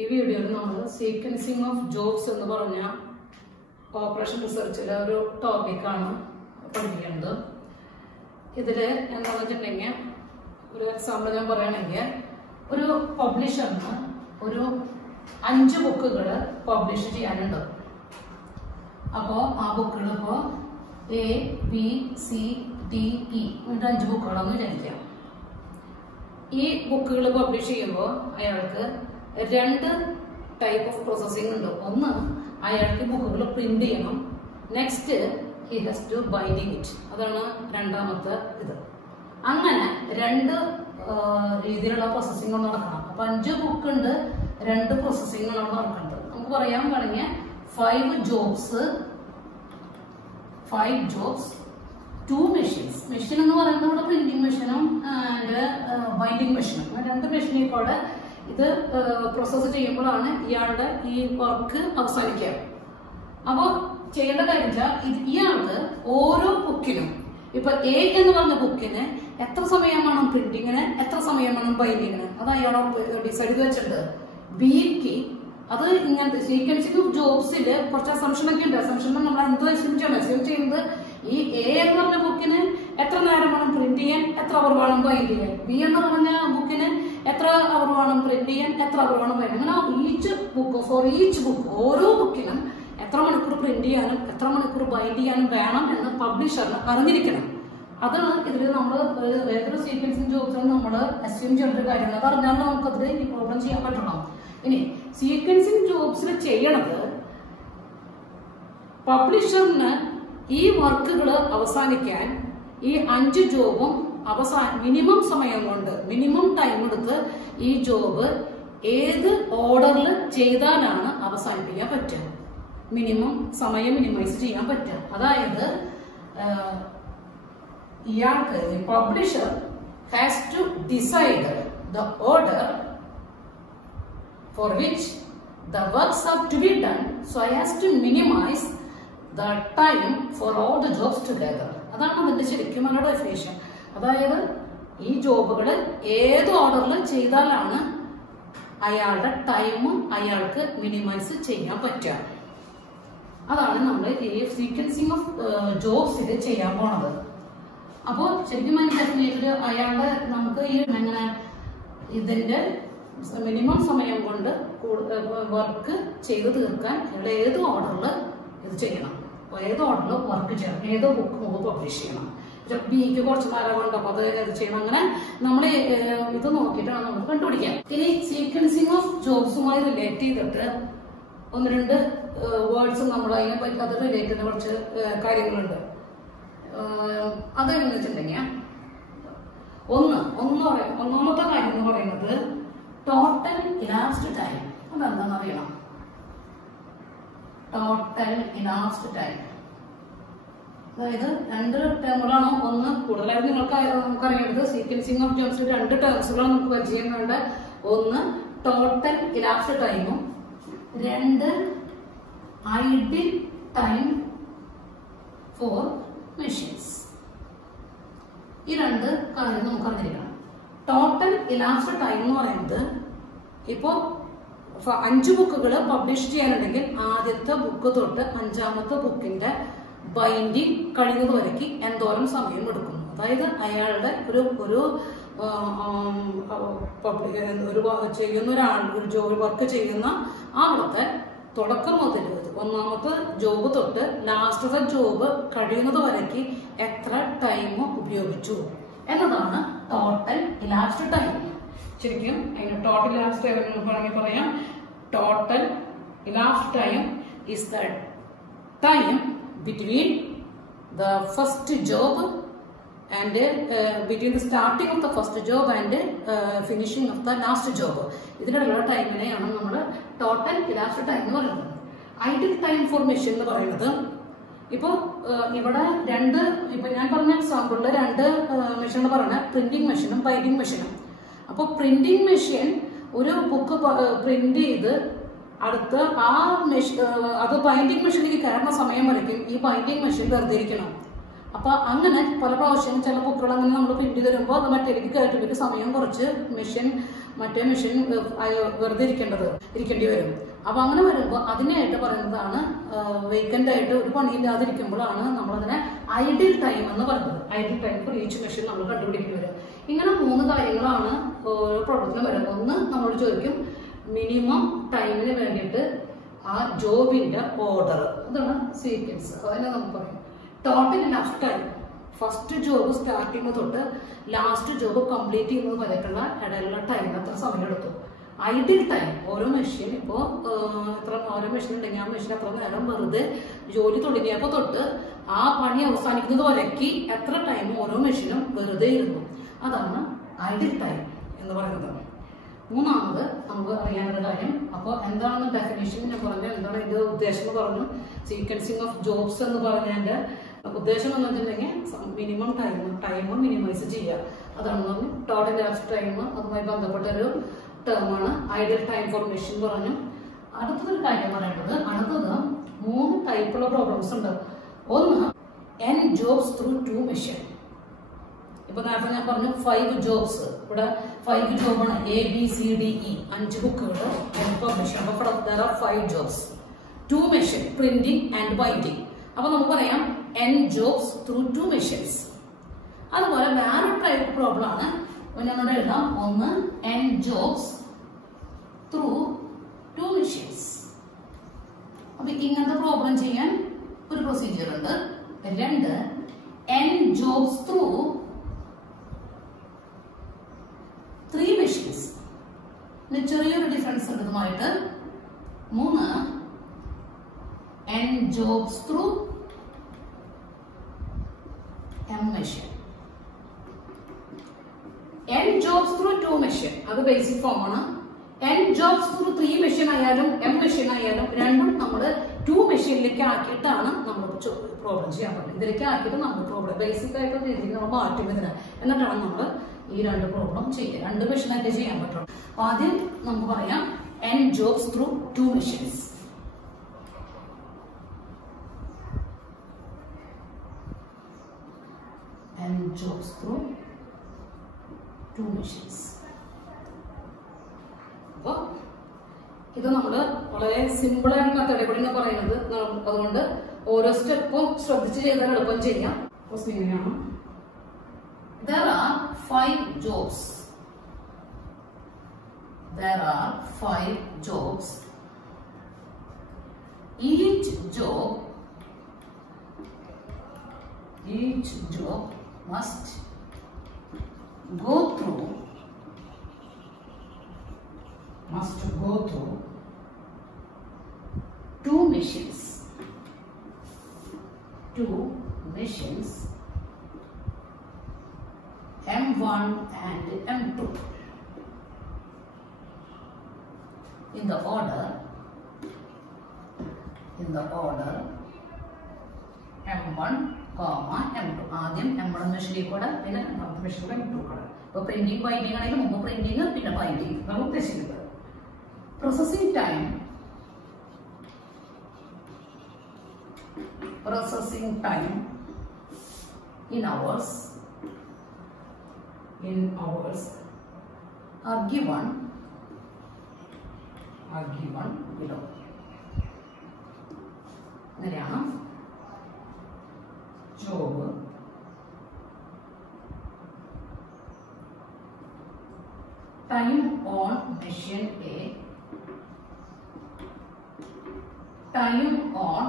ഈ വീഡിയോയിൽ നമ്മൾ സീക്വൻസിങ് ഓഫ് ജോബ്സ് എന്ന് പറഞ്ഞ ഓപ്പറേഷൻ റിസർച്ചിലെ ഒരു ടോപ്പിക്കാണ് പഠിക്കുന്നത്. ഇതിൽ എന്താണെന്ന് വെച്ചിട്ടുണ്ടെങ്കിൽ ഒരു എക്സാമ്പിൾ ഞാൻ പറയുകയാണെങ്കിൽ ഒരു പബ്ലിഷറിന് ഒരു 5 ബുക്കുകൾ പബ്ലിഷ് ചെയ്യാനുണ്ട്. അപ്പോൾ ആ ബുക്കുകൾ ഇപ്പോൾ A, B, C, D, E എന്നിട്ട് 5 ബുക്കുകളാണെന്ന് വിചാരിക്കാം. ഈ ബുക്കുകൾ പബ്ലിഷ് ചെയ്യുമ്പോൾ അയാൾക്ക് 2 ടൈപ്പ് ഓഫ് പ്രോസസ്സിംഗ് ഉണ്ട്. ഒന്ന്, അയാൾക്ക് ബുക്കുകൾ പ്രിന്റ് ചെയ്യണം. Next, he has to binding it. അതാണ് രണ്ടാമത്തെ ഇത്. അങ്ങനെ 2 രീതിയിലുള്ള പ്രോസസ്സിംഗ് നടക്കണം. അപ്പൊ 5 ബുക്ക് ഉണ്ട്, 2 പ്രോസസ്സിംഗാണ് നടക്കുന്നത്. നമുക്ക് പറയാൻ വേണമെങ്കിൽ 5 ജോബ്സ് 2 മെഷീൻസ്. മെഷീൻ എന്ന് പറയുന്നത് ഇവിടെ പ്രിന്റിംഗ് മെഷീനും ബൈൻഡിങ് മെഷീനും, 2 മെഷീനിൽ കൂടെ ഇത് പ്രോസസ് ചെയ്യുമ്പോഴാണ് ഇയാളുടെ ഈ വർക്ക് അവസാനിക്കുക. അപ്പോൾ ചെയ്യേണ്ട കാര്യം വെച്ചാൽ ഇയാൾക്ക് ഓരോ ബുക്കിനും ഇപ്പൊ A എന്ന് പറഞ്ഞ ബുക്കിന് എത്ര സമയം വേണം പ്രിന്റിങ്ങിന്, എത്ര സമയം വേണം ബൈൻഡിങ്ങിന്, അത് അയാൾ ഡിസൈഡ് ചെയ്ത് വെച്ചിട്ടുണ്ട്. Bക്ക് അത് ഇങ്ങനത്തെ സീക്വൻസിംഗ് ജോബ്സിൽ കുറച്ച് അസംഷൻ ഒക്കെ ഉണ്ട്. അസംഷൻ നമ്മൾ എന്ത് അസ്യൂം ചെയ്യുന്നത് ഈ A എന്ന് പറഞ്ഞ ബുക്കിന് എത്ര നേരം വേണം പ്രിന്റ് ചെയ്യാൻ, എത്ര അവർ വേണം ബൈൻഡ് ചെയ്യാൻ. B എന്ന് പറഞ്ഞ ബുക്കിന് എത്ര അവർ വേണം പ്രിന്റ് ചെയ്യാൻ, എത്ര അവർ വേണം ബൈൻഡ്. അങ്ങനെ ഫോർ ഈച്ച് ബുക്ക് ഓരോ ബുക്കിനും എത്ര മണിക്കൂർ പ്രിന്റ് ചെയ്യാനും എത്ര മണിക്കൂർ ബൈൻഡ് ചെയ്യാനും വേണം എന്ന് പബ്ലിഷറിന് അറിഞ്ഞിരിക്കണം. അതാണ് ഇതിൽ നമ്മൾ ഏതൊരു സീക്വൻസിംഗ് ജോബ്സിനും നമ്മൾ അസ്യൂം ചെയ്യേണ്ട ഒരു കാര്യമാണ്. അത് അറിഞ്ഞാൽ നമുക്കത് ഈ പ്രോബ്ലം ചെയ്യാൻ പറ്റണം. ഇനി സീക്വൻസിംഗ് ജോബ്സിൽ ചെയ്യണത് പബ്ലിഷറിന് ഈ വർക്കുകൾ അവസാനിക്കാൻ ഈ 5 ജോബും മിനിമം സമയം കൊണ്ട് മിനിമം ടൈം എടുത്ത് ഈ ജോബ് ഏത് ഓർഡറിൽ ചെയ്താലാണ് അവസാനിപ്പിക്കാൻ പറ്റുക, മിനിമം സമയം മിനിമൈസ് ചെയ്യാൻ പറ്റുക. അതായത് ഇയാൾക്ക് publisher has to decide the order for which the works are to be done so as to minimize the time for all the jobs together. അതാണ് അതിന്റെ ശരിക്കുമുള്ള ഡെഫിനിഷൻ. അതായത് ഈ ജോബുകൾ ഏത് ഓർഡറിൽ ചെയ്താലാണ് അയാളുടെ ടൈമും അയാൾക്ക് മിനിമൈസ് ചെയ്യാൻ പറ്റുക. അതാണ് നമ്മൾ ഈ സീക്വൻസിംഗ് ഓഫ് ജോബ്സിൽ ചെയ്യാൻ പോണത്. അപ്പോൾ ശരിക്കും ഡെഫിനേറ്റഡ് അയാളുടെ നമുക്ക് ഈ എങ്ങനെ ഇതിന്റെ മിനിമം സമയം കൊണ്ട് വർക്ക് ചെയ്ത് തീർക്കാൻ ഇവിടെ ഏത് ഓർഡറിൽ ഇത് ചെയ്യണം, ഏത് ഓർഡറിൽ വർക്ക് ചെയ്യണം, ഏതോ ബുക്ക് മുമ്പ് പബ്ലിഷ് ചെയ്യണം. Bക്ക് കുറച്ച് നേരം കൊണ്ട് അപ്പൊ അത് ഇത് ചെയ്യണം. അങ്ങനെ നമ്മൾ ഇത് നോക്കിയിട്ടാണ് നമുക്ക് കണ്ടുപിടിക്കാം. ഇനി സീക്വൻസിംഗ് ഓഫ് ജോബ്സുമായി റിലേറ്റ് ചെയ്തിട്ട് 1-2 വേർഡ്സ് നമ്മൾ അതിനെ പറ്റി അത് റിലേറ്റ് ചെയ്യുന്ന കുറച്ച് കാര്യങ്ങളുണ്ട്. അതെന്ന് വെച്ചിട്ടുണ്ടെങ്കിൽ ഒന്നാമത്തെ കാര്യം എന്ന് പറയുന്നത് ടോട്ടൽ ഇലാസ്റ്റ് ടൈം. അതെന്താണെന്ന് അറിയണം. ടോട്ടൽ ഇലാസ്റ്റ് ടൈം അതായത് 2 ടേമുകളാണ്. ഒന്ന് കൂടുതലായിട്ട് നമുക്കറിയേണ്ടത് സീക്വൻസിംഗ് ഓഫ് ജോബ്സിൽ 2 ടേംസുകളാണ് നമുക്ക് പരിചയമുണ്ട്. ഒന്ന് ടോട്ടൽ ഇലാസ്റ്റ് ടൈമും 2 ഐഡിൽ ടൈം ഫോർ മെഷീൻസ്. ഈ 2 കാര്യം നമുക്ക് അറിഞ്ഞിരിക്കണം. ടോട്ടൽ ഇലാസ്റ്റ് ടൈം എന്ന് പറയുന്നത് ഇപ്പോ 5 ബുക്കുകൾ പബ്ലിഷ് ചെയ്യാനുണ്ടെങ്കിൽ ആദ്യത്തെ ബുക്ക് തൊട്ട് 5ാമത്തെ ബുക്കിന്റെ ബൈൻഡിങ് കഴിയുന്നത് വരയ്ക്ക് എന്തോരം സമയം എടുക്കും. അതായത് അയാളുടെ ഒരു ചെയ്യുന്ന ഒരാൾ ഒരു വർക്ക് ചെയ്യുന്ന ആളത്തെ തുടക്കം മുതൽ 1ാമത്തെ ജോബ് തൊട്ട് ലാസ്റ്റത്തെ ജോബ് കഴിയുന്നത് വരയ്ക്ക് എത്ര ടൈം ഉപയോഗിച്ചു എന്നതാണ് ടോട്ടൽ ഇലാസ്റ്റ് ടൈം. ശരിക്കും അതിന് ടോട്ടൽ ഇലാസ്റ്റ് ടൈം എന്ന് വേണമെങ്കിൽ പറയാം. Total elapsed time is the time between the first job and between the starting of the first job and finishing of the last job. ഇതിനുള്ള ടൈമിനെയാണ് നമ്മൾ ടോട്ടൽ ഇലാസ്റ്റ് ടൈം എന്ന് പറയുന്നത്. ഐഡിൽ ടൈം ഫോർ മെഷീൻ എന്ന് പറയുന്നത് ഇപ്പൊ ഇവിടെ 2 ഇപ്പൊ ഞാൻ പറഞ്ഞ എക്സാമ്പിളില് 2 മെഷീൻ പറഞ്ഞ പ്രിന്റിംഗ് മെഷീനും ബൈൻഡിംഗ് മെഷീനും. അപ്പൊ പ്രിന്റിംഗ് മെഷീൻ ഒരു ബുക്ക് പ്രിന്റ് ചെയ്ത് അടുത്ത് അത് ബൈൻഡിംഗ് മെഷീനിലേക്ക് കയറുന്ന സമയം വരയ്ക്കും ഈ ബൈൻഡിംഗ് മെഷീൻ വെറുതെ ഇരിക്കണം. അപ്പൊ അങ്ങനെ പല പ്രാവശ്യം ചില ബുക്കുകൾ അങ്ങനെ നമ്മൾ പ്രിന്റ് തരുമ്പോൾ അത് മറ്റേക്ക് കയറ്റുമ്പോൾ സമയം കുറച്ച് മെഷീൻ മറ്റേ മെഷീൻ വെറുതെ ഇരിക്കേണ്ടി വരും. അപ്പൊ അങ്ങനെ വരുമ്പോൾ അതിനായിട്ട് പറയുന്നതാണ് വേക്കന്റ് ആയിട്ട് ഒരു പണിയില്ലാതിരിക്കുമ്പോഴാണ് നമ്മളതിനെ ഐഡിൽ ടൈം എന്ന് പറയുന്നത്. Idle time for each machine നമ്മൾ കണ്ടുപിടിക്കേണ്ടി വരും. ഇങ്ങനെ 3 കാര്യങ്ങളാണ് ഓരോ പ്രോബ്ലത്തിന് വരുന്നത്. ഒന്ന് നമ്മളോട് ചോദിക്കും മിനിമം ടൈമിന് വേണ്ടിയിട്ട് ആ ജോബിന്റെ ഓർഡർ, അതാണ് സീക്വൻസ്. അതിനെ നമുക്ക് പറയാം total last time. First job start ചെയ്യുന്നത് തൊട്ട് ലാസ്റ്റ് ജോബ് കംപ്ലീറ്റ് ചെയ്യുന്നത് വരെയുള്ള ഇടയിലുള്ള ടൈം എത്ര സമയം എടുത്തു. ഐഡിൽ ടൈം ഓരോ മെഷീൻ ഇപ്പോൾ ഓരോ മെഷീൻ ഉണ്ടെങ്കിൽ ആ മെഷീൻ എത്ര നേരം വെറുതെ ജോലി തുടങ്ങിയപ്പോൾ തൊട്ട് ആ പണി അവസാനിക്കുന്നത് വരയ്ക്ക് എത്ര ടൈം ഓരോ മെഷീനും വെറുതെ ഇരുന്നു. അതാണ് ഐഡിൽ ടൈം എന്ന് പറയുന്നത്. മൂന്നാമത് നമുക്ക് അറിയാനുള്ള കാര്യം, അപ്പോൾ എന്താണ് ഡെഫിനേഷൻ ഞാൻ പറഞ്ഞു, എന്താണ് ഇതിന്റെ ഉദ്ദേശം എന്ന് പറഞ്ഞു. സീക്വൻസിങ് ഓഫ് ജോബ്സ് എന്ന് പറഞ്ഞതിന്റെ ഉദ്ദേശം എന്ന് വെച്ചിട്ടുണ്ടെങ്കിൽ മിനിമം ടൈം മിനിമൈസ് ചെയ്യുക. അതാണ് പറഞ്ഞു. ടോട്ടൽ ലാസ്റ്റ് ടൈം അതുമായി ബന്ധപ്പെട്ട ഒരു ടേമാണ് ഐഡിയൽ ടൈം ഫോർ മെഷീൻ പറഞ്ഞു. അടുത്തൊരു കാര്യം പറയേണ്ടത്, അടുത്തത് 3 ടൈപ്പുള്ള പ്രോബ്ലംസ് ഉണ്ട്. ഒന്ന് n ജോബ്സ് ത്രൂ 2 മെഷീൻ. ഇപ്പൊ നേരത്തെ ഞാൻ പറഞ്ഞു 5 ജോബ്സ്. ഇവിടെ 5 ജോബാണ് ABCDE 5 ബുക്കുകൾ പബ്ലിഷ്. അപ്പൊ there are 5 jobs, 2 machine printing and binding. അപ്പൊ നമുക്ക് പറയാം n ജോബ്സ് ത്രൂ 2 മെഷീൻസ്. അതുപോലെ വേറെ ടൈപ്പ് പ്രോബ്ലം ആണ് ഞങ്ങളുടെ എഴുതാം. ഒന്ന് n ജോബ്സ് ത്രൂ 2 മെഷീൻസ്. അപ്പൊ ഇങ്ങനത്തെ പ്രോബ്ലം ചെയ്യാൻ ഒരു പ്രൊസീജിയർ ഉണ്ട്. 2 n ജോബ്സ് ത്രൂ 3 മെഷീൻസ്. ചെറിയൊരു ഡിഫറൻസ് ഉണ്ട് ഇതുമായിട്ട്. 3 n jobs through m machine. n jobs through 2 machine അത് ബേസിക് ഫോം ആണ്. n ജോബ്സ് ത്രൂ 3 മെഷീൻ ആയാലും m മെഷീൻ ആയാലും രണ്ടും നമ്മൾ 2 മെഷീനിലേക്ക് ആക്കിയിട്ടാണ് നമ്മൾ പ്രോബ്ലം ചെയ്യാൻ പറ്റുന്നത്. ഇതിലേക്ക് ആക്കിയിട്ട് നമ്മൾ പ്രോബ്ലം ബേസിക് ആയിട്ടുള്ള രീതിയിൽ നമ്മൾ മാറ്റും ഇതിന്. എന്നിട്ടാണ് നമ്മൾ ഈ 2 പ്രോബ്ലം ചെയ്യുക. 2 മെഷീനായിട്ട് ചെയ്യാൻ പറ്റും. ആദ്യം നമുക്ക് പറയാം n jobs through 2 machines. n jobs through 2 machines. അപ്പോൾ ഇത് നമ്മൾ വളരെ സിമ്പിൾ ആയിട്ട് മെത്തേഡിൽ കൂടി ഞാൻ പറയുന്നത്. അതുകൊണ്ട് ഓരോ സ്റ്റെപ്പും ശ്രദ്ധിച്ച് ചെയ്താൽ എളുപ്പം ചെയ്യാം. ഇങ്ങനെയാണ്. There are 5 jobs. There are 5 jobs. Each job must go through 2 machines. 2 machines M1 and M2 in the order M1, M2. ആദ്യം M1 മെഷീനിൽ കൂടെ പിന്നെ രണ്ടാമത്തെ മെഷീനിൽ M2 കൂടെ. ഇപ്പൊ പ്രിന്റിംഗ് ബൈൻഡിംഗ് ആണെങ്കിൽ മുമ്പ് പ്രിന്റിംഗ് പിന്നെ ബൈൻഡിംഗ് നമ്മൾ ഉദ്ദേശിക്കുന്നത്. Processing time in hours are given below. അങ്ങനെയാണ് job time on machine A, time on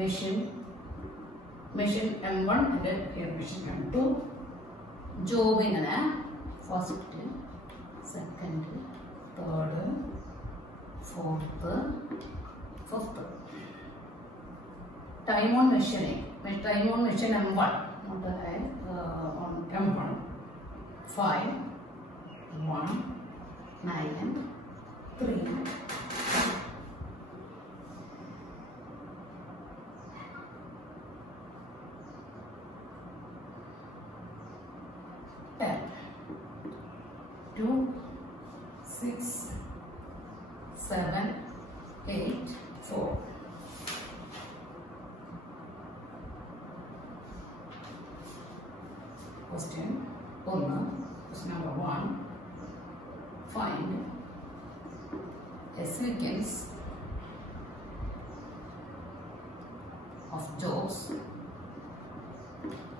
machine M1 and machine M2. Job ഇങ്ങനെ first, second, third, fourth, fifth. Time on machine M1, not on M1, 5, 1, 9, 3. Ten, 2, 6, 7, 8, 4. Question number 1. a sequence of jobs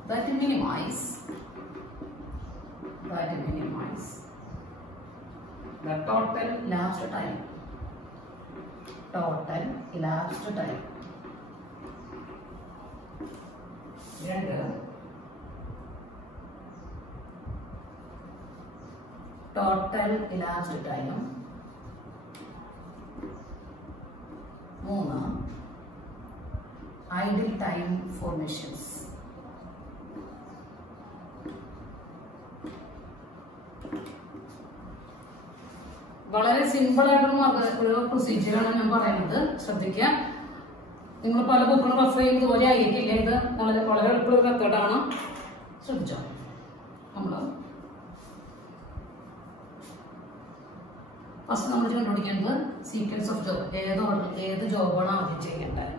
that minimize the total elapsed time. Total elapsed time. Total elapsed time. 3. Idle time for machines. വളരെ simple ആയിട്ടുള്ള ഒരു പ്രൊസീജിയറാണ് ഞാൻ പറയുന്നത്. ശ്രദ്ധിക്കുക. നിങ്ങൾ പല ബുക്കിലും refer ചെയ്യുന്നത് പോലെ ആയിരിക്കില്ല. ഇത് വളരെ വളരെ എളുപ്പമുള്ള മെത്തേഡാണ്. ശ്രദ്ധിച്ചോ. ഫസ്റ്റ് നമ്മൾ കണ്ടുപിടിക്കേണ്ടത് സീക്വൻസ് ഓഫ് ജോബ്. ഏത് ജോബാണ് ആദ്യം ചെയ്യേണ്ടത്,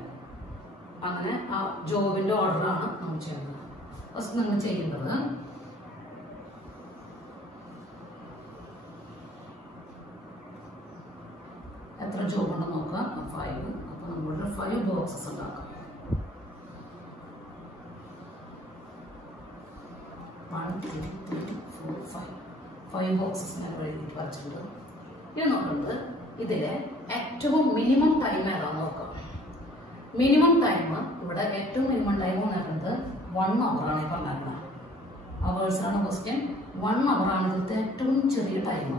അങ്ങനെ ആ ജോബിന്റെ ഓർഡറാണ് നമ്മൾ ചെയ്യുന്നത്. ഫസ്റ്റ് നമ്മൾ ചെയ്യുന്നത് എത്ര ജോബ് ഉണ്ടെന്ന് നോക്കുക. 5. അപ്പൊ നമ്മളൊരു 5 ബോക്സസ് ഉണ്ടാക്കാം. 1 2 3 4 5 ബോക്സസ് ഞാൻ എഴുതിയിട്ട് വച്ചിട്ടുണ്ട്. ഇത് നോക്കുന്നത് ഇതിലെ ഏറ്റവും മിനിമം ടൈം ഏതാണെന്ന് നോക്കാം. മിനിമം ടൈം ഇവിടെ ഏറ്റവും മിനിമം ടൈം വന്നിട്ടുണ്ട് 1 hour ആണ്. ഈ പറഞ്ഞിരുന്നത് അവേഴ്സ് ആണ് ക്വസ്റ്റ്യൻ. 1 hour ആണ് ഇതിലത്തെ ഏറ്റവും ചെറിയ ടൈം.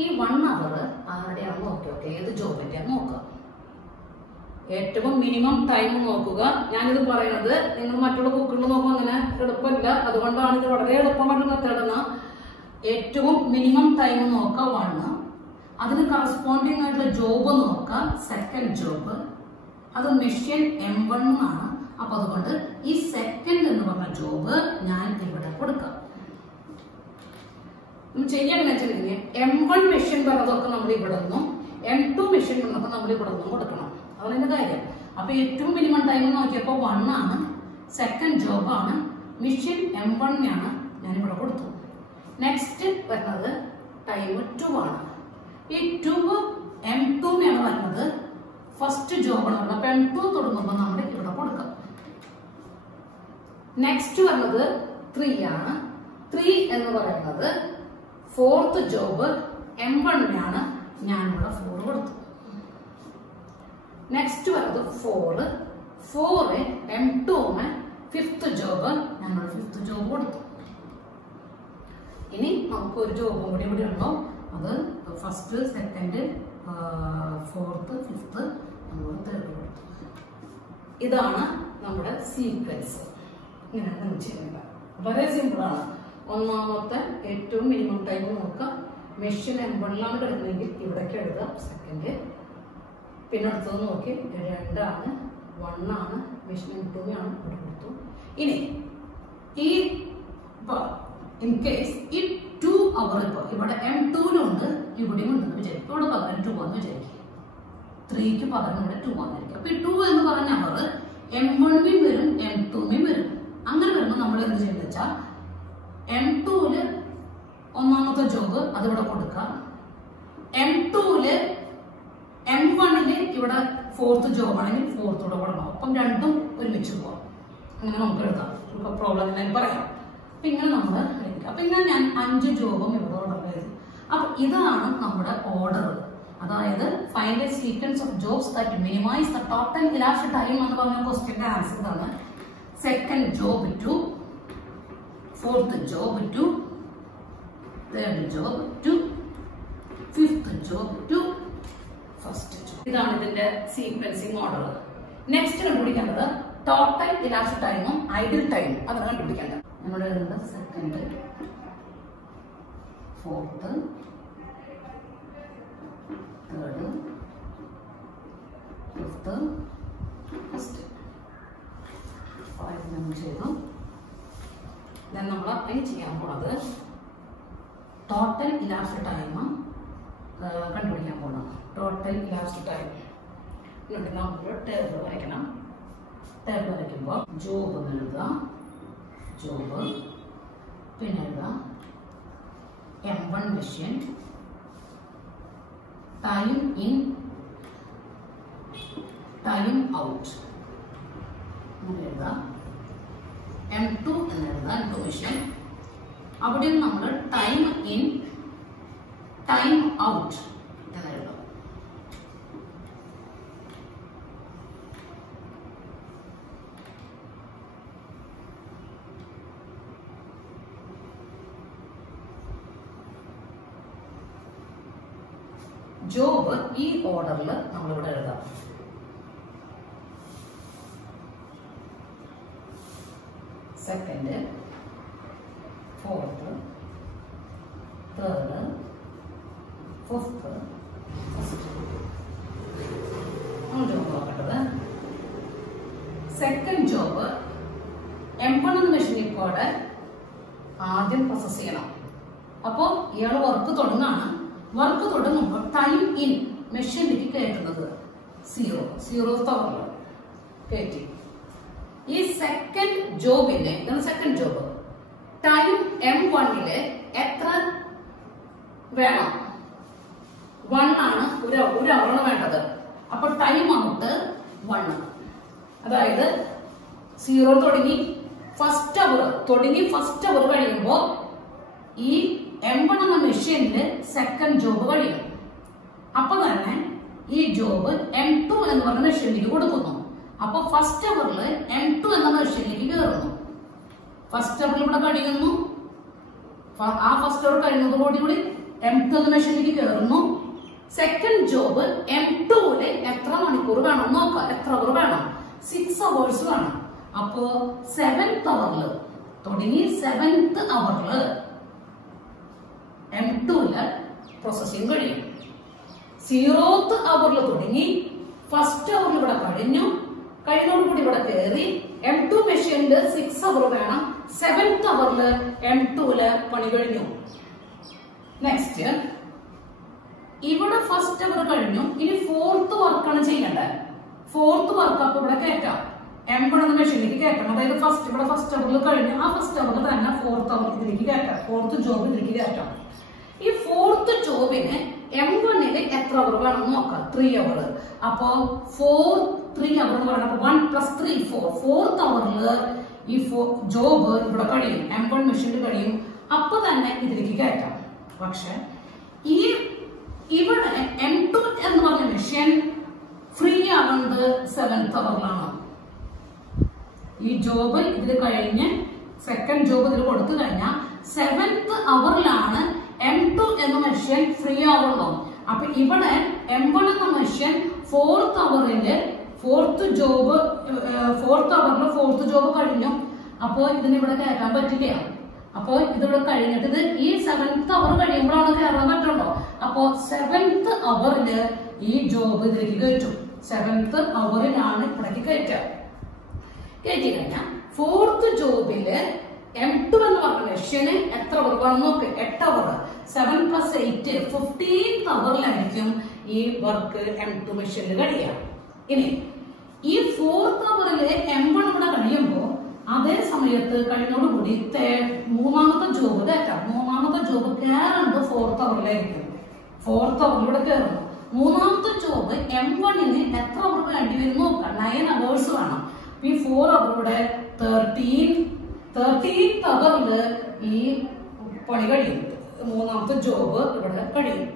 ഈ 1 hour ആരുടെയാണ് നോക്കുക. ഏത് ജോബിന്റെ നോക്കുക. ഏറ്റവും മിനിമം ടൈം നോക്കുക. ഞാനിത് പറയുന്നത് നിങ്ങൾ മറ്റുള്ള ബുക്കുകളിൽ നോക്കുമ്പോൾ അങ്ങനെ എളുപ്പമില്ല. അതുകൊണ്ടാണ് ഇത് വളരെ എളുപ്പമായിട്ട് മെത്തേഡാണ്. ഏറ്റവും മിനിമം ടൈം നോക്കുക 1. അതിന് കറസ്പോണ്ടിങ് ആയിട്ടുള്ള ജോബ് നോക്കുക. സെക്കൻഡ് ജോബ് അത് മെഷീൻ M1 ആണ്. അപ്പൊ അതുകൊണ്ട് ഈ സെക്കൻഡ് എന്ന് പറഞ്ഞ ജോബ് ഞാൻ ഇവിടെ കൊടുക്കാം. ചെയ്യാന്ന് വെച്ചിട്ടുണ്ടെങ്കിൽ M1 മെഷീൻ പറഞ്ഞതൊക്കെ നമ്മൾ ഇവിടെ നിന്നും M2 മെഷീൻ പറഞ്ഞപ്പോൾ നമ്മൾ ഇവിടെ നിന്നും കൊടുക്കണം. അതാണ് കാര്യം. അപ്പൊ ഏറ്റവും മിനിമം ടൈം നോക്കിയപ്പോൾ 1 ആണ്. സെക്കൻഡ് ജോബ് ആണ്. മെഷീൻ M1 ആണ്. ഞാൻ ഇവിടെ കൊടുത്തു. നെക്സ്റ്റ് വരുന്നത് ടൈം 2 ആണ്. ഈ 2 M2 ആണ് വരുന്നത്. ഫസ്റ്റ് ജോബ് ആണ്. അപ്പൊ M2 തുടങ്ങുമ്പോൾ നമ്മൾ ഇവിടെ കൊടുക്കാം. നെക്സ്റ്റ് വരുന്നത് 3 ആണ്. 3 എന്ന് പറയുന്നത് ഫോർത്ത് ജോബ് M1 ആണ്. ഞാനിവിടെ 4 കൊടുത്തു. നെക്സ്റ്റ് വരുന്നത് 4 M2 ഫിഫ്ത്ത് ജോബ് ഞാനിവിടെ ഫിഫ്ത്ത് ജോബ് കൊടുത്തു. ഇനി നമുക്ക് ഒരു ജോബും കൂടി ഇവിടെ ഉണ്ടോ. അത് ഫസ്റ്റ് സെക്കൻഡ് ഫോർത്ത് ഫിഫ്ത്ത് നമ്മൾ തേർഡ് കൊടുത്തു. ഇതാണ് നമ്മുടെ സീക്വൻസ്. ഇങ്ങനെ നമ്മൾ ചെയ്യുന്നത് വളരെ സിമ്പിളാണ്. ഒന്നാമത്തെ ഏറ്റവും മിനിമം ടൈം നോക്കുക. മെഷീൻ M1 കിടക്കണമെങ്കിൽ ഇവിടേക്ക് എഴുതാം. സെക്കൻഡ് പിന്നെ അടുത്തത് നോക്കി 2 ആണ്. 1 ആണ്. മെഷീൻ M2 ആണ് ഇവിടെ കൊടുത്തു. ഇനി ഈ ഇൻ കേസ് ഈ 2 hour ഇപ്പൊ ഇവിടെ M2 ഇവിടെയും ഉണ്ടെന്ന് വിചാരിക്കും. ഇവിടെ പകരം 2 എന്ന് വിചാരിക്കും. 3ക്ക് പകരം ഇവിടെ 2 വന്നിരിക്കും. അപ്പൊ ഈ 2 എന്ന് പറഞ്ഞ അവർ M1 വരും M2 വരും. അങ്ങനെ വരുമ്പോൾ നമ്മൾ എന്ത് ചെയ്യുന്നത് വെച്ചാൽ M2 ഒന്നാമത്തെ ജോബ് അതിവിടെ കൊടുക്കാം. M2 M1 ഇവിടെ ഫോർത്ത് ജോബ് ആണെങ്കിൽ ഫോർത്ത് ഇവിടെ കൊടുക്കണം. അപ്പം രണ്ടും ഒരുമിച്ച് പോവാം. അങ്ങനെ നമുക്ക് എഴുതാം. പ്രോബ്ലം ഞാൻ പറയാം. അപ്പൊ ഇങ്ങനെ നമ്മൾ അപ്പൊ ഇങ്ങനെ ഞാൻ 5 ജോബും ഇവിടെ ഓർഡർ ചെയ്തു. അപ്പൊ ഇതാണ് നമ്മുടെ ഓർഡർ. അതായത് find a sequence of jobs that minimise the total elapsed time എന്ന് പറഞ്ഞ ക്വസ്റ്റ്യന്റെ ആൻസർ ആണ്. Second job 2, fourth job 2, third job 2, fifth job 2, first job. ഇതാണ് ഇതിന്റെ സീക്വൻസിങ് ഓർഡർ. നെക്സ്റ്റ് കണ്ടുപിടിക്കേണ്ടത് ടോട്ടൽ elapsed ടൈമും ഐഡിൽ ടൈമും. അതാണ് കണ്ടുപിടിക്കേണ്ടത്. നമ്മുടെ എഴുതുന്നത് second fourth third fifth first 5 നമ്മൾ ചെയ്തു. നമ്മൾ ഇനി ചെയ്യാൻ പോണത് ടോട്ടൽ elapsed ടൈം കണ്ടുപിടിക്കാൻ പോകണം. ടോട്ടൽ elapsed ടൈം നമ്മൾ ടേബിൾ വരയ്ക്കണം. ടേബിൾ വരയ്ക്കുമ്പോൾ ജോബ് എഴുതുക. ജോബ് പിന്നെ എഴുതുക M1 machine time in time out എഴുതാം. M2 എന്ന് എഴുതാം. M2 machine. അവിടെ നമ്മൾ ടൈം ഇൻ ടൈം ഔട്ട് എന്ന് എഴുതാം. ജോബ് ഈ ഓർഡറിൽ നമ്മളിവിടെ എഴുതാം. Second, fourth, third, fifth, job നോക്കേണ്ടത്. സെക്കൻഡ് ജോബ് M1 എന്ന മെഷീനിൽ കൂടെ ആദ്യം പ്രോസസ് ചെയ്യണം. അപ്പോൾ ഇയാൾ വർക്ക് തുടങ്ങാണ്. വർക്ക് തുടങ്ങുമ്പോൾ ടൈം ഇൻ മെഷീനിലേക്ക് കയറ്റുന്നത് 0 തവറിൽ കയറ്റി. ഈ സെക്കൻഡ് ജോബിന് ഇതാണ് സെക്കൻഡ് ജോബ്. ടൈം M1 എത്ര വേണം? 1 ആണ്. ഒരു അവറാണ് വേണ്ടത്. അപ്പൊ ടൈം ഔട്ട് 1. അതായത് 0 തുടങ്ങി ഫസ്റ്റ് അവർ കഴിയുമ്പോ ഈ M1 എന്ന മെഷീനില് സെക്കൻഡ് ജോബ് കഴിയും. അപ്പൊ തന്നെ ഈ ജോബ് M2 എന്ന് പറഞ്ഞ മെഷീനിലേക്ക് കൊടുക്കുന്നു. അപ്പൊ ഫസ്റ്റ് അവറിൽ M2 എന്ന മെഷീനിലേക്ക് കയറുന്നു. ഫസ്റ്റ് അവർ ഇവിടെ കഴിയുന്നു. ആ ഫസ്റ്റ് അവർ കഴിയുന്നതോടുകൂടി M2 എന്ന മെഷീനിലേക്ക് കയറുന്നു. സെക്കൻഡ് ജോബ് M2 എത്ര മണിക്കൂർ വേണം നോക്കാം. എത്ര അവർ വേണം? 6 hours വേണം. അപ്പോ 7th അവറിൽ തുടങ്ങി 7th അവറിൽ M2 പ്രോസസിംഗ് കഴിയും. 0th അവറിൽ തുടങ്ങി ഫസ്റ്റ് അവറിൽ ഇവിടെ കഴിഞ്ഞോടുകൂടി ഇവിടെ കയറി M2 മെഷീനില് 6 അവർ വേണം. 7th അവറിൽ M2 പണി കഴിഞ്ഞു. നെക്സ്റ്റ് ഇവിടെ ഫസ്റ്റ് അവർ കഴിഞ്ഞു. ഇനി 4th വർക്കാണ് ചെയ്യേണ്ടത്. 4th വർക്ക് അപ്പൊ ഇവിടെ കയറ്റാം. M1 എന്ന മെഷീനിലേക്ക് കയറ്റാം. അതായത് ഇവിടെ ഫസ്റ്റ് അവറിൽ കഴിഞ്ഞു. ആ ഫസ്റ്റ് അവറിൽ തന്നെ 4th അവർ ഇതിലേക്ക് കയറ്റാം. 4th ജോബ് ഇതിലേക്ക് കയറ്റാം. ഈ 4th ജോബിന് M1 എത്ര അവർ വേണം നോക്കാം? 3 അവർ. അപ്പോ 3 അവർ എന്ന് പറയുന്നത് 1 + 3 4. 4th അവറിൽ ഈ ജോബ് ഇവിടെ കഴിയും. M1 മെഷീനിൽ കഴിയും. അപ്പൊ തന്നെ ഇതിലേക്ക് കയറ്റാം. പക്ഷെ ഇവിടെ M2 എന്ന് പറഞ്ഞ മെഷീൻ ഫ്രീ ആകുന്നത് 7th അവറിലാണ്. ഈ ജോബ് ഇതിൽ കഴിഞ്ഞ് സെക്കൻഡ് ജോബ് ഇതിൽ കൊടുത്തു കഴിഞ്ഞാൽ 7th അവറിലാണ് M2 എന്ന മെഷീൻ ഫ്രീ ആവുള്ളൂ. അപ്പൊ ഇവിടെ M1 എന്ന machine 4th അവറില് 4th അവറിൽ 4th job കഴിഞ്ഞു. അപ്പോ ഇതിന് ഇവിടെ കയറ്റാൻ പറ്റില്ല. അപ്പോ ഇതിവിടെ കഴിഞ്ഞിട്ട് ഇത് ഈ 7th അവർ കഴിയുമ്പോഴാണ് കയറാൻ പറ്റുള്ളൂ. അപ്പോ 7th അവറില് ഈ ജോബ് ഇതിലേക്ക് കയറ്റും. 7th അവറിലാണ് ഇവിടേക്ക് കയറ്റുക. കയറ്റി കഴിഞ്ഞാൽ 4th ജോബില് M2 എന്ന് പറഞ്ഞ മെഷീന് എത്ര അവർ വേണം നോക്ക്? 8 അവർ. 7 + 8 15th അവറിലായിരിക്കും ഈ വർക്ക് M2 മെഷീനിൽ കഴിയുക. ഇനി ഈ 4th അവറില് M1 ഇവിടെ കഴിയുമ്പോ അതേ സമയത്ത് കഴിഞ്ഞോടുകൂടി 3ാമത്തെ ജോബ് കയറ്റാം. 3ാമത്തെ ജോബ് കയറുന്നത് 4th അവറിലായിരിക്കും. 4th അവർ ഇവിടെ കയറുന്നു. 3ാമത്തെ ജോബ് M1 എത്ര അവർ വേണ്ടി വരും നോക്കാം? 9 hours വേണം. ഈ 4 അവർ ഇവിടെ 13th അവറില് ഈ പണി കഴിയും. 3ാമത്തെ ജോബ് ഇവിടെ കഴിയും.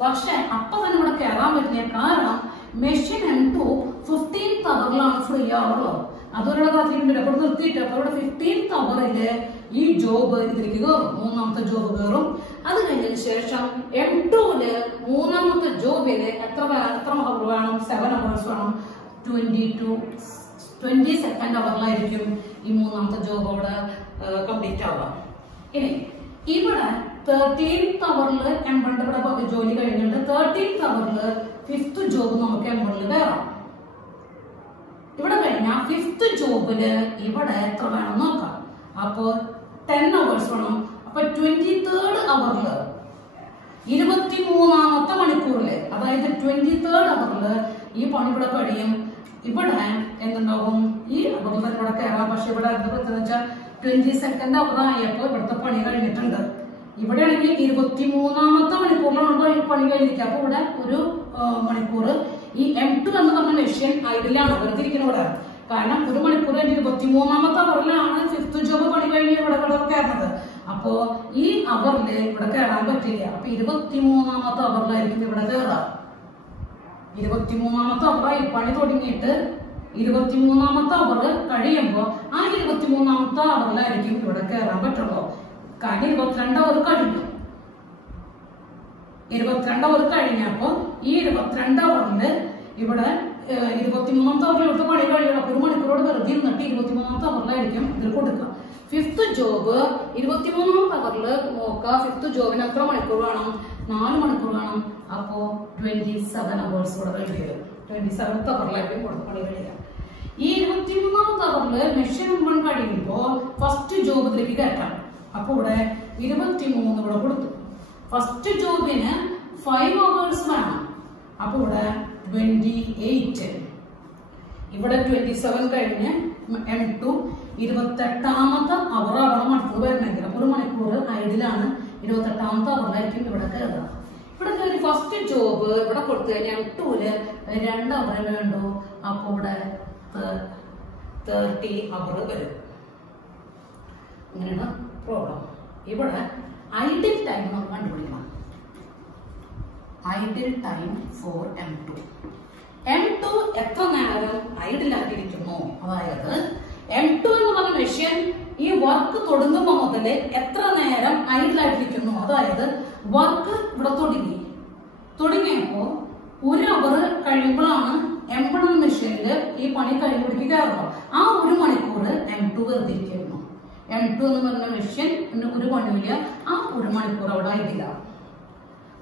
പക്ഷെ അപ്പൊ തന്നെ ഇവിടെ കയറാൻ പറ്റില്ല. കാരണം മെഷീൻ M2 15th അവറിലാണ് ഫ്രീ ആവുള്ളൂ. അതോടെ കാത്തിരിക്കുന്നുണ്ട്. അപ്പോൾ നിർത്തിയിട്ട് അപ്പൊ ഇവിടെ 15th അവറില് ഈ ജോബ് ഇതിലേക്ക് കയറും. 3ാമത്തെ ജോബ് കയറും. അത് കഴിഞ്ഞതിന് ശേഷം M2 3ാമത്തെ ജോബില് എത്ര അവർ വേണം? 7 hours വേണം. 22nd അവറിലായിരിക്കും ഈ 3ാമത്തെ ജോബ് അവിടെ കംപ്ലീറ്റ് ആവാം. ഇനി ഇവിടെ 13th അവറിൽ M1 ഇവിടെ ജോലി കഴിഞ്ഞിട്ട് 13th അവറിൽ 5th ജോബ് നമുക്ക് M1 കയറാം. ഇവിടെ കഴിഞ്ഞാൽ 5th ജോബില് ഇവിടെ എത്ര വേണം നോക്കാം. അപ്പൊ 10 hours വേണം. അപ്പൊ 23rd അവറില് 23ാമത്തെ മണിക്കൂറില്, അതായത് 23rd അവറില് ഈ പണി ഇവിടെ കഴിയും. ഇവിടെ എന്തുണ്ടാവും? ഈ അവറിൽ തന്നെ ഇവിടെ കയറാം. പക്ഷെ ഇവിടെ എന്താ പറ്റുന്ന വെച്ചാൽ 22nd അവർ ആയപ്പോ ഇവിടുത്തെ പണി കഴിഞ്ഞിട്ടുണ്ട്. ഇവിടെ ആണെങ്കിൽ 23ാമത്തെ മണിക്കൂറിലാണ് പണി കഴിഞ്ഞിരിക്കുക. അപ്പൊ ഇവിടെ ഒരു മണിക്കൂർ ഈ M2 എന്ന് പറഞ്ഞ മെഷീൻ ഐഡിലാണ് വെറുതെ ഇരിക്കുന്ന ഇവിടെ. കാരണം 1 മണിക്കൂർ 23ാമത്തെ അവറിലാണ് 5th ജോബ് പണി കഴിഞ്ഞ് ഇവിടെ കയറുന്നത്. അപ്പോ ഈ അവറിൽ ഇവിടെ കയറാൻ പറ്റില്ല. അപ്പൊ 23ാമത്തെ അവറിലായിരിക്കും ഇവിടെ കയറാം. 23ാമത്തെ അവറായി പണി തുടങ്ങിയിട്ട് 23ാമത്തെ അവർ കഴിയുമ്പോ ആ 23ാമത്തെ അവറിലായിരിക്കും ഇവിടെ കയറാൻ പറ്റുള്ളൂ. കാരണം 22 അവർ കഴിഞ്ഞു. 22 അവർ കഴിഞ്ഞപ്പോ ഈ 22 അവറില് ഇവിടെ 23ാമത്തെ അവറിൽ ഇവിടുത്തെ പണി കഴിയണം. 1 മണിക്കൂറോട് വെറുതെ ഇരുന്നിട്ട് 23ാമത്തെ അവറിലായിരിക്കും ഇതിൽ കൊടുക്കുക. 5th ജോബ് 23ാമത്തെ അവറിൽ നോക്കുക. 5th ജോബിന് എത്ര മണിക്കൂർ വേണം? 4 മണിക്കൂർ വേണം. അപ്പോ 27 അവേഴ്സ് ഇവിടെ വേണ്ടി വരും. 27th അവറിലായിരിക്കും കൊടുത്ത പണി കഴിയുക. ഈ 23ാമത്തെ അവറിൽ മെഷീൻ M1 കഴിയുമ്പോ ഫസ്റ്റ് ജോബ് ഇതിലേക്ക് കയറ്റാം. അപ്പൊ ഇവിടെ 23 ഇവിടെ കൊടുത്തു. ഫസ്റ്റ് ജോബിന് 5 അവേഴ്സ് വേണം. അപ്പൊ ഇവിടെ 28. ഇവിടെ 27 കഴിഞ്ഞ് M2 28ാമത്തെ അവർ ആവണം മണിക്കൂർ വരണമെങ്കിൽ. അപ്പൊ 1 മണിക്കൂർ ഐഡിലാണ്. 28ാമത്തെ അവറിലായിരിക്കും ഇവിടെ കയറുക. ഇവിടെ കയറി ഫസ്റ്റ് ജോബ് ഇവിടെ കൊടുത്തു കഴിഞ്ഞാൽ M2ല് 2 അവർ വേണ്ടു. അപ്പൊ ഇവിടെ 30 അവർ വരും. ഇങ്ങനെയാണ് പ്രോബ്ലം. ഇവിടെ ഐഡിൽ ടൈം നമുക്ക് കണ്ടുപിടിക്കണം. Idle time for M2. M2 എത്ര നേരം ഐഡിലായിട്ടിരിക്കുന്നു? അതായത് M2 എന്ന് പറഞ്ഞ മെഷീൻ ഈ വർക്ക് തുടങ്ങുമ്പോൾ മുതൽ എത്ര നേരം ഐഡിലായിട്ടിരിക്കുന്നു? അതായത് വർക്ക് ഇവിടെ തുടങ്ങിയപ്പോ 1 അവർ കഴിയുമ്പോഴാണ് M1 എന്ന മെഷീനിൽ ഈ പണി കഴിയുമ്പോഴേക്ക് കയറുന്നത്. ആ 1 മണിക്കൂർ M2 വെറുതെ ഇരിക്കുന്നു. M2 എന്ന് പറഞ്ഞ മെഷീൻ ഒരു പണിയില്ല. ആ 1 മണിക്കൂർ അവിടെ ആയിട്ടില്ല.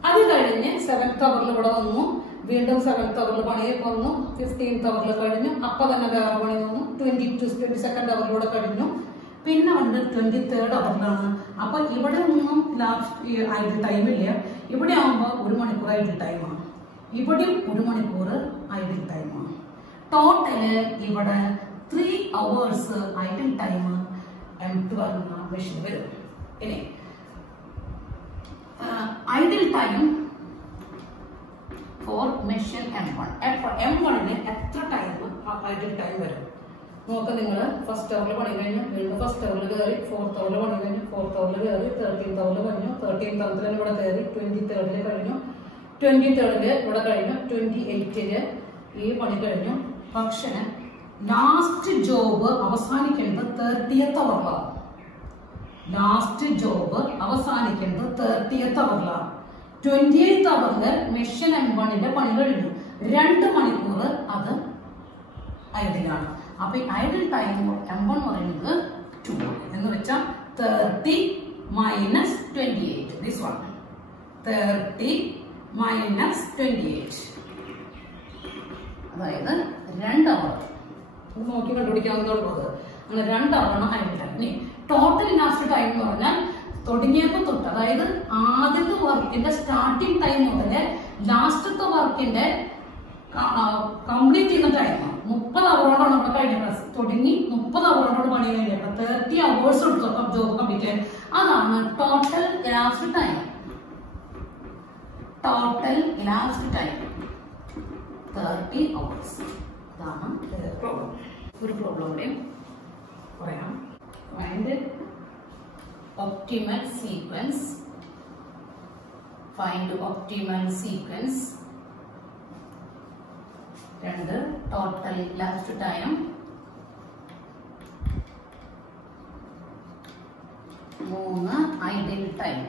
അത് കഴിഞ്ഞ് 7th അവറിൽ ഇവിടെ വന്നു. വീണ്ടും 7th അവറിൽ പണി വന്നു. 15th അവറിൽ കഴിഞ്ഞു. അപ്പൊ തന്നെ വേറെ പണി വന്നു. 22nd അവറിലൂടെ കഴിഞ്ഞു. പിന്നെ വന്ന് 23rd അവറിലാണ്. അപ്പൊ ഇവിടെ ഒന്നും ലാസ്റ്റ് ഐഡിൽ ടൈം ഇല്ല. ഇവിടെ ആകുമ്പോ 1 മണിക്കൂർ ഐഡിൽ ടൈമാണ്. ഇവിടെയും 1 മണിക്കൂർ ഐഡിൽ ടൈമാണ്. ടോട്ടല് ഇവിടെ 3 അവേഴ്സ് ഐഡിൽ ടൈം M2 എന്ന മെഷീൻ വരും. ഇനി idle time four machine M1. M1ന് എത്ര ടൈം ഐഡിൽ ടൈം വരും നോക്ക. നിങ്ങൾ ഫസ്റ്റ് അവറിൽ പണി കഴിഞ്ഞു. വീണ്ടും ഫസ്റ്റ് അവറിൽ കയറി. 4th അവറിൽ പണി കഴിഞ്ഞു. 4th അവറിൽ കയറി. 13th അവറിൽ കഴിഞ്ഞു. 13th അവറിൽ ഇവിടെ കയറി. 23rd കഴിഞ്ഞു. 23rd ഇവിടെ കഴിഞ്ഞു. 28th ഈ പണി കഴിഞ്ഞു. പക്ഷെ ലാസ്റ്റ് ജോബ് അവസാനിക്കേണ്ടത് 30th അവറിലാണ്. ലാസ്റ്റ് ജോബ് അവസാനിക്കേണ്ടത് 30th അവറിലാണ്. 28th അവറില് മെഷീൻ M1ന്റെ പണി കഴിഞ്ഞു. 2 മണിക്കൂർ അത് ഐഡിലാണ്. അപ്പൊ ഈ ഐഡിൽ ടൈം M1 പറയുന്നത് 2 എന്ന് വെച്ചാൽ 30 മൈനസ് 28. ദിസ് വൺ 30 മൈനസ് 28, അതായത് 2 അവർ. നോക്കി കണ്ടുപിടിക്കാവുന്നത്. അങ്ങനെ 2 അവറാണ് ഐഡിൽ ടൈം. ഇനി ടോട്ടൽ ലാസ്റ്റ് ടൈം എന്ന് പറഞ്ഞാൽ തുടങ്ങിയപ്പോ തൊട്ട്, അതായത് ആദ്യത്തെ വർക്കിന്റെ സ്റ്റാർട്ടിംഗ് ടൈം മുതൽ ലാസ്റ്റത്തെ വർക്കിന്റെ കംപ്ലീറ്റ് ചെയ്യുന്ന ടൈം 30 അവറോടാണ് നമ്മുടെ കഴിഞ്ഞത്. തുടങ്ങി 30 അവറോട് പണി കഴിഞ്ഞപ്പോൾ 30 അവേഴ്സ് എടുത്തു ജോബ് കംപ്ലീറ്റ് ചെയ്യാൻ. അതാണ് total last time. Total last time 30 hours. അതാണ് പ്രോബ്ലം. ഒരു പ്രോബ്ലം കൂടെ പറയാം. Find optimal sequence. Find optimal sequence. And total last time. 3 idle time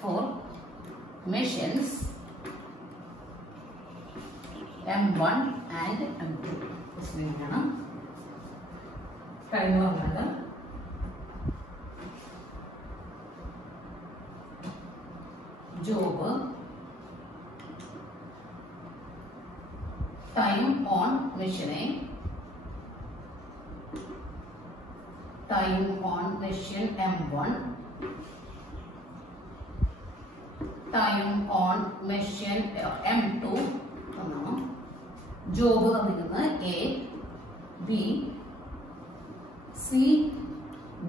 for machines M1 and M2. ഇങ്ങനെയാണ് ടൈം പറഞ്ഞത്. Job time on machining, time on machine M1, time on machine M2. Job തന്നിരിക്കുന്നത് A, B, C,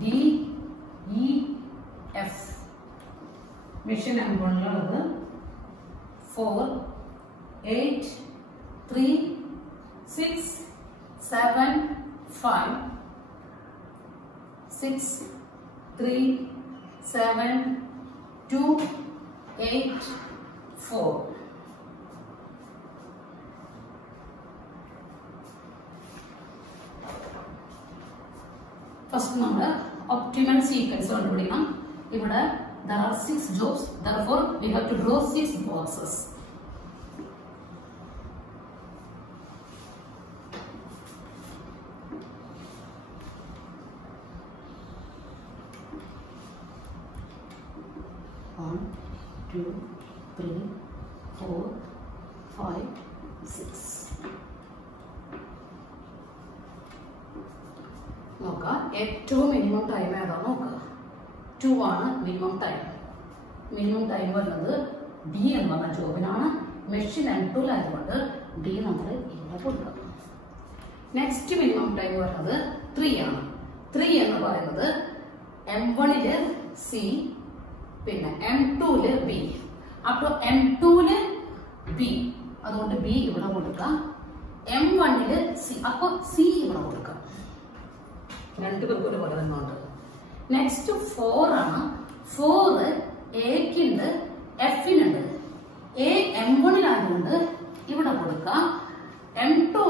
D, E, F. Machine M1ലുള്ളത് 4, 8, 3, 6, 7, 5, 6, 3, 7, 2, 8, 4. First number optimal sequence കണ്ടുപിടിക്കണം. ഇവിടെ there are 6 jobs, therefore we have to draw 6 boxes. One, 2, 3, 4, 5, 6. നോക്കാം ഏറ്റവും minimum time ഏതാ നോക്കുക. 2 ആണ് minimum time. Minimum time വരുന്നത് ഡി എന്ന് പറഞ്ഞ ജോബിനാണ്. മെഷീൻ M2 ആയതുകൊണ്ട് ഡി നമ്മൾ ഇവിടെ കൊടുക്കുക. നെക്സ്റ്റ് മിനിമം ടൈം വരുന്നത് 3 ആണ്. 3 എന്ന് പറയുന്നത് M1 സി, പിന്നെ M2 ബി. അപ്പോൾ M2 ബി, അതുകൊണ്ട് ബി ഇവിടെ കൊടുക്കുക. M1 സി, അപ്പോൾ സി ഇവിടെ കൊടുക്കുക. രണ്ടുപേർക്കും ഒരുപോലെ തന്നെ ഉണ്ട്. നെക്സ്റ്റ് 4 ആണ്. 4 എക്കുണ്ട്, എഫിനുണ്ട്. എ M1 ആയതുകൊണ്ട് ഇവിടെ കൊടുക്കുക. M2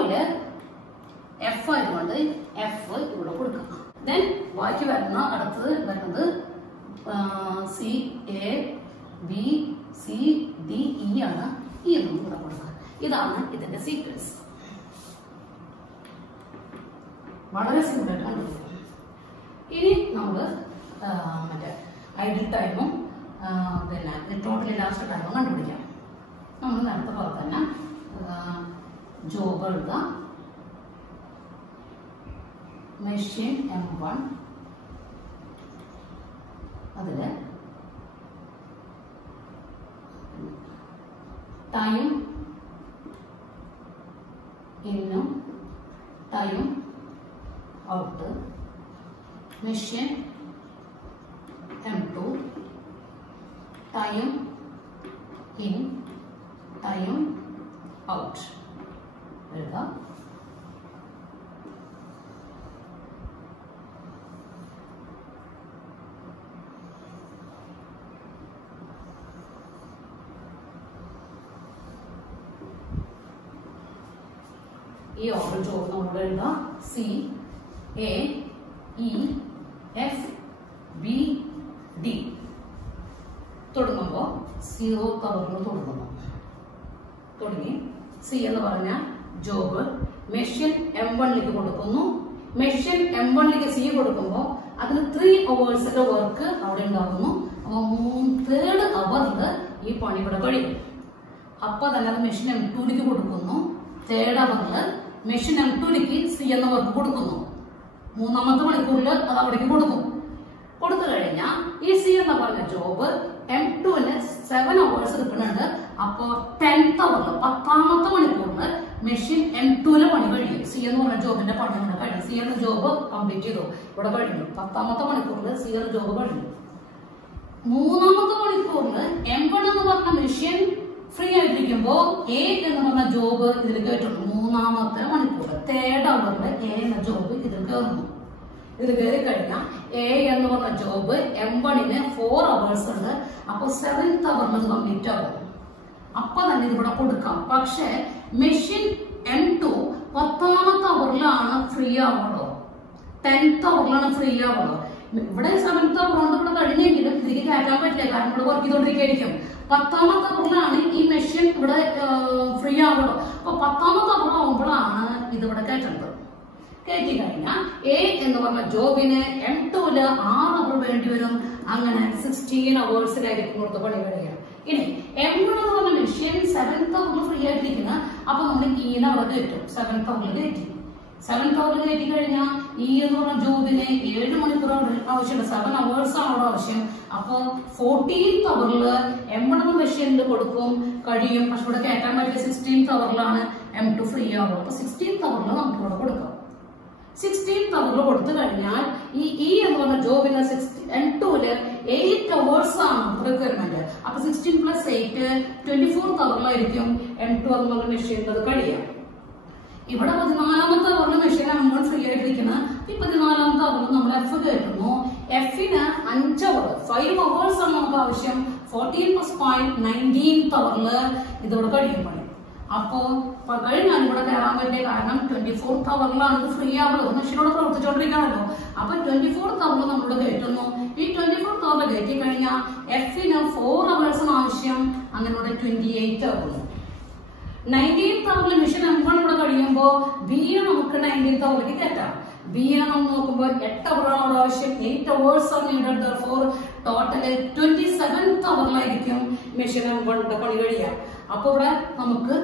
എഫ് ആയതുകൊണ്ട് എഫ് ഇവിടെ കൊടുക്കുക. ദെൻ ബാക്കി വരുന്ന അടുത്തത് വരുന്നത് C, A, B, C, D, E ആണ്. ഈ ഒന്നും ഇവിടെ കൊടുക്കുക. ഇതാണ് ഇതിന്റെ സീക്വൻസ്. വളരെ സിമ്പിൾ ആയിട്ട് കണ്ടുപിടിക്കും. ഇനി നമ്മൾ മറ്റേ ഐഡിൽ ടൈമും പിന്നെ ടോട്ടലി ലാസ്റ്റ് ടൈമും കണ്ടുപിടിക്കാം. നമ്മൾ നേരത്തെ പോലെ തന്നെ ജോബ് എഴുതുക. മെഷീൻ M1, അതിൽ ടൈം ഇന്നും time out. Machine M2 time in time out എഴുതാം. ഈ ഓർഡർ ജോബ് നമ്മൾ എഴുതാം. C, A, E, F, B, D. തുടങ്ങുമ്പോൾ 0 തവറിൽ തുടങ്ങി. സി എന്ന് പറഞ്ഞ ജോബ് മെഷീൻ M1 കൊടുക്കുന്നു. മെഷീൻ M1 സി കൊടുക്കുമ്പോൾ അതിന് 3 hours വർക്ക് അവിടെ ഉണ്ടാകുന്നു. അപ്പോൾ 3rd അവറിൽ ഈ പണി ഇവിടെ കഴിയും. അപ്പൊ തന്നെ അത് മെഷീൻ M2 കൊടുക്കുന്നു. 3rd അവറിൽ മെഷീൻ M2 സി എന്ന വർക്ക് കൊടുക്കുന്നു. 3ാമത്തെ മണിക്കൂറിൽ അത് അവിടേക്ക് കൊടുക്കും. കൊടുത്തു കഴിഞ്ഞാൽ ഈ സി എന്ന് പറഞ്ഞ ജോബ് M2 7 hours എടുക്കുന്നുണ്ട്. അപ്പോ 10th അവറിൽ 10ാമത്തെ മണിക്കൂറിൽ മെഷീൻ M2 പണി കഴിയും. സി എന്ന് പറഞ്ഞ ജോബിന്റെ പണി ഇവിടെ കഴിയും. സി എന്ന ജോബ് കംപ്ലീറ്റ് ചെയ്തു, ഇവിടെ കഴിഞ്ഞു. 10ാമത്തെ മണിക്കൂറിൽ സി എന്ന ജോബ് കഴിഞ്ഞു. 3ാമത്തെ മണിക്കൂറിൽ M1 എന്ന് പറഞ്ഞ മെഷീൻ ഫ്രീ ആയിട്ടിരിക്കുമ്പോ എ എന്ന് പറഞ്ഞ ജോബ് ഇതിൽ കേട്ടിട്ടുണ്ട്. 3ാമത്തെ മണിക്കൂർ 3rd അവറിൽ എ എന്ന ജോബ് ഇതിൽ കയറുന്നു. ഇതിൽ കയറി കഴിഞ്ഞാൽ എ എന്ന് പറഞ്ഞ ജോബ് M1 4 hours ഉണ്ട്. അപ്പൊ 7th അവറിൽ കംപ്ലീറ്റ് ആകും. അപ്പൊ തന്നെ ഇതിവിടെ കൊടുക്കാം. പക്ഷെ മെഷീൻ M2 10ാമത്തെ അവറിലാണ് ഫ്രീ ആവുള്ളൂ. 10th അവറിലാണ് ഫ്രീ ആവുള്ളൂ. ഇവിടെ 7th അവർ കൊണ്ട് ഇവിടെ കഴിഞ്ഞെങ്കിലും ഇതിലേക്ക് കയറ്റാൻ പറ്റില്ല, കാരണം ഇവിടെ വർക്ക് ചെയ്തോണ്ടിരിക്കും. 10ാമത്തെ അവറിലാണ് ഈ മെഷീൻ ഇവിടെ ഫ്രീ ആവുള്ളൂ. അപ്പൊ 10ാമത്തെ അവർ ആവുമ്പോഴാണ് ഇതിവിടെ കയറ്റുന്നത്. കയറ്റി കഴിഞ്ഞാൽ എ എന്ന് പറഞ്ഞ ജോബിന് M2 6 അവർ വേണ്ടി വരും. അങ്ങനെ 16 hours-ലായിരിക്കും കൊടുത്ത പണി കഴിയുക. ഇനി M1 എന്ന് പറഞ്ഞ മെഷീൻ 7th അവറിൽ ഫ്രീ ആയിട്ടിരിക്കുന്ന, അപ്പൊ നമ്മൾ E അവിടെ കയറ്റും. 7th അവറിൽ കയറ്റി. 7th അവറിൽ കയറ്റി കഴിഞ്ഞാൽ E എന്ന് പറഞ്ഞ ജോബിന് 7 മണിക്കൂർ ആവശ്യമുണ്ട്. 7 hours ആണ് അവിടെ ആവശ്യം. അപ്പൊ 14th അവറിൽ M1 എന്ന മെഷീനിൽ കൊടുക്കും, കഴിയും. പക്ഷെ ഇവിടെ കയറ്റാൻ പറ്റിയ 16th അവറിലാണ് M2 ഫ്രീ ആവുക. അപ്പൊ 16th അവറിൽ നമുക്ക് ഇവിടെ കൊടുക്കാം. 16th അവർ കൊടുത്തു കഴിഞ്ഞാൽ ഈ എന്ന് പറഞ്ഞ ജോബിന് M2ല് 8 അവേഴ്സ് ആണ് റിക്വയർമെന്റ്. അപ്പൊ 16 + 8 24th അവറിലായിരിക്കും M2 എന്ന് പറഞ്ഞ മെഷീൻ കഴിയാം. ഇവിടെ 14th അവറിൽ മെഷീൻ M1 ഫ്രീ ആയിട്ടിരിക്കുന്നത്. ഈ 14th അവറിൽ നമ്മൾ F കയറ്റുന്നു. Fന് 5 അവർ 5 അവേഴ്സ് ആണ് നമുക്ക് ആവശ്യം. 14 + 5 19th അവറിൽ ഇതോടെ കഴിയും പണി. അപ്പോ കഴിഞ്ഞാൽ ഇവിടെ കയറാൻ പറ്റിയ കാരണം 24th അവറിലാണ് ഇത് ഫ്രീ ആവുന്നത്. മെഷീനോട് പ്രവർത്തിച്ചോണ്ടിരിക്കുകയാണല്ലോ. അപ്പൊ 24th അവറിൽ നമ്മൾ കയറ്റുന്നു. ഈ 24th അവറിൽ കയറ്റി കഴിഞ്ഞാൽ Fന് 4 അവേഴ്സ് ആവശ്യം. അങ്ങനെ ഇവിടെ 28 ആവുന്നു. 19th അവറിൽ മെഷീൻ M1 ഇവിടെ കഴിയുമ്പോൾ B നമുക്ക് 19th അവറിലേക്ക് കയറ്റാം. B നമ്മൾ നോക്കുമ്പോൾ 8 അവറാണ് അവിടെ ആവശ്യം. 8 അവേഴ്സ് ആണ് നീഡഡ്. therefore ടോട്ടല് 27th അവറിലായിരിക്കും മെഷീൻ M1 പണി കഴിയുക. അപ്പൊ ഇവിടെ നമുക്ക്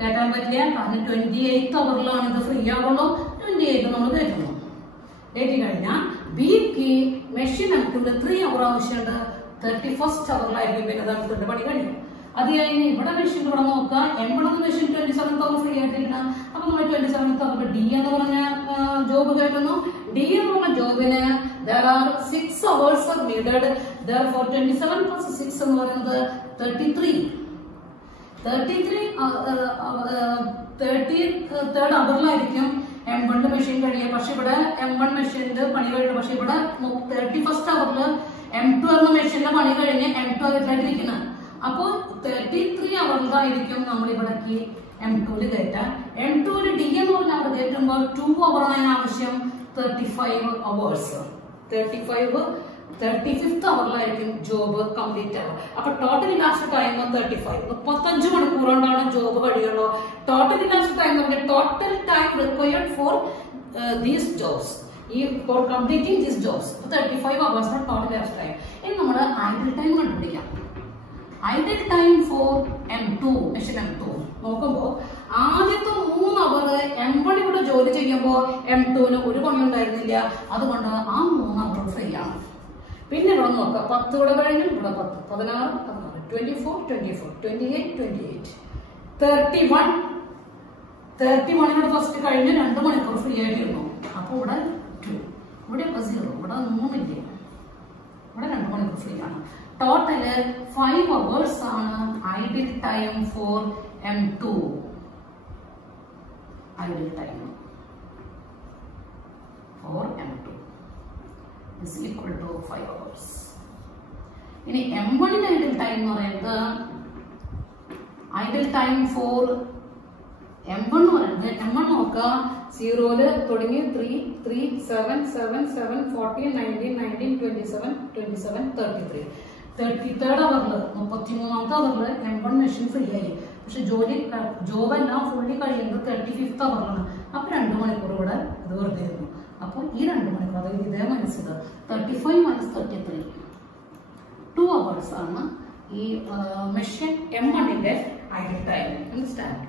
കയറ്റാൻ പറ്റില്ല. കാരണം 28th അവറിലാണ് ഇത് ഫ്രീ ആവുള്ളൂ. 28 നമ്മൾ കയറ്റുന്നു. കയറ്റി കഴിഞ്ഞാൽ ബിക്ക് മെഷീൻ M2 3 അവർ ആവശ്യമുണ്ട്. 31st അവറിലായിരിക്കും പിന്നെ M2 പണി കഴിയും. അത് കഴിഞ്ഞ് ഇവിടെ മെഷീൻ ഇവിടെ നോക്കുക. M1 മെഷീൻ 27th അവർ ഫ്രീ ആയിട്ടിരിക്കണം. അപ്പൊ നമ്മൾ 27th അവർ D എന്ന് പറഞ്ഞ ജോബ് കയറ്റുന്നു. D എന്ന് പറഞ്ഞ ജോബിന് there are 6 hours are needed. therefore 27 + 6 എന്ന് പറയുന്നത് 33. 33rd അവറിലായിരിക്കും M1 മെഷീൻ കഴിയുക. പക്ഷെ ഇവിടെ M1 മെഷീന്റെ പണി കഴിഞ്ഞു. പക്ഷെ ഇവിടെ 31st അവറിൽ M2 എന്ന മെഷീന്റെ പണി കഴിഞ്ഞ് M2 അവറിലായിട്ടിരിക്കുന്നത്. അപ്പോ 33 അവറിലായിരിക്കും നമ്മൾ ഇവിടേക്ക് M2 കയറ്റാൻ. M2 D എന്ന് പറഞ്ഞ അവർ കയറ്റുമ്പോൾ 2 അവറാണ് ആവശ്യം. 35 അവേഴ്സ്. 35th അവറിലായിരിക്കും ജോബ് കംപ്ലീറ്റ് ആവുക. അപ്പൊ ടോട്ടൽ ഇലാസ്റ്റ് ടൈം 35. 35 മണിക്കൂർ കൊണ്ടാണ് ജോബ് കഴിയുള്ളൂ. Total elapsed time total time required for these jobs. For completing these jobs 35 hours total elapsed time. ഇനി നമ്മൾ ഐഡിൽ ടൈം കണ്ടുപിടിക്കാം. Idle time for M2 machine M2 നോക്കുമ്പോൾ ആദ്യത്തെ 3 അവർ M1 ഇവിടെ ജോലി ചെയ്യുമ്പോൾ M2ന് ഒരു പണി ഉണ്ടായിരുന്നില്ല. അതുകൊണ്ട് ആ 3 അവർ ഫ്രീ ആണ്. പിന്നെ ഇവിടെ നോക്കാം. 10 ഇവിടെ കഴിഞ്ഞു. ഇവിടെ 10 16 16 24 24 28 28 31 ഇവിടെ ഫസ്റ്റ് കഴിഞ്ഞു. 2 മണിക്കൂർ ഫ്രീ ആയിട്ടിരുന്നു. അപ്പൊ ഇവിടെ 2 ഇവിടെ 0 ഇവിടെ 3 ഇല്ല. ഇവിടെ 2 മണിക്കൂർ ഫ്രീ ആണ്. ടോട്ടല് 5 അവേഴ്സ് ആണ് idle time for M2. Idle time for M2 is equal to 5 hours. ഇനി M1 ഐഡിൽ ടൈം എന്ന് പറയുന്നത് ഐഡിൽ ടൈം ഫോർ M1 എന്ന് പറയുന്നത് M1 നോക്കുക. 0 തുടങ്ങി 3 3 7 7 7 14 19 19 27 27 33 33rd അവറിൽ 33ാമത്തെ അവറിൽ M1 മെഷീൻ ഫ്രീ ആയി. പക്ഷെ ജോബ് എല്ലാം ഫുള്ളി കഴിയുന്നത് 35th അവറിലാണ്. അപ്പൊ 2 മണിക്കൂർ ഇവിടെ ഇത് വെറുതെ ആയിരുന്നു. അപ്പൊ ഈ 2 മണിക്കൂർ അതായത് ഇതേ മനസ്സിൽ 35 - 33 2 അവേഴ്സ് ആണ് ഈ മെഷീൻ M1ന്റെ ഐഡിൽ ടൈം. അണ്ടർസ്റ്റാൻഡ്?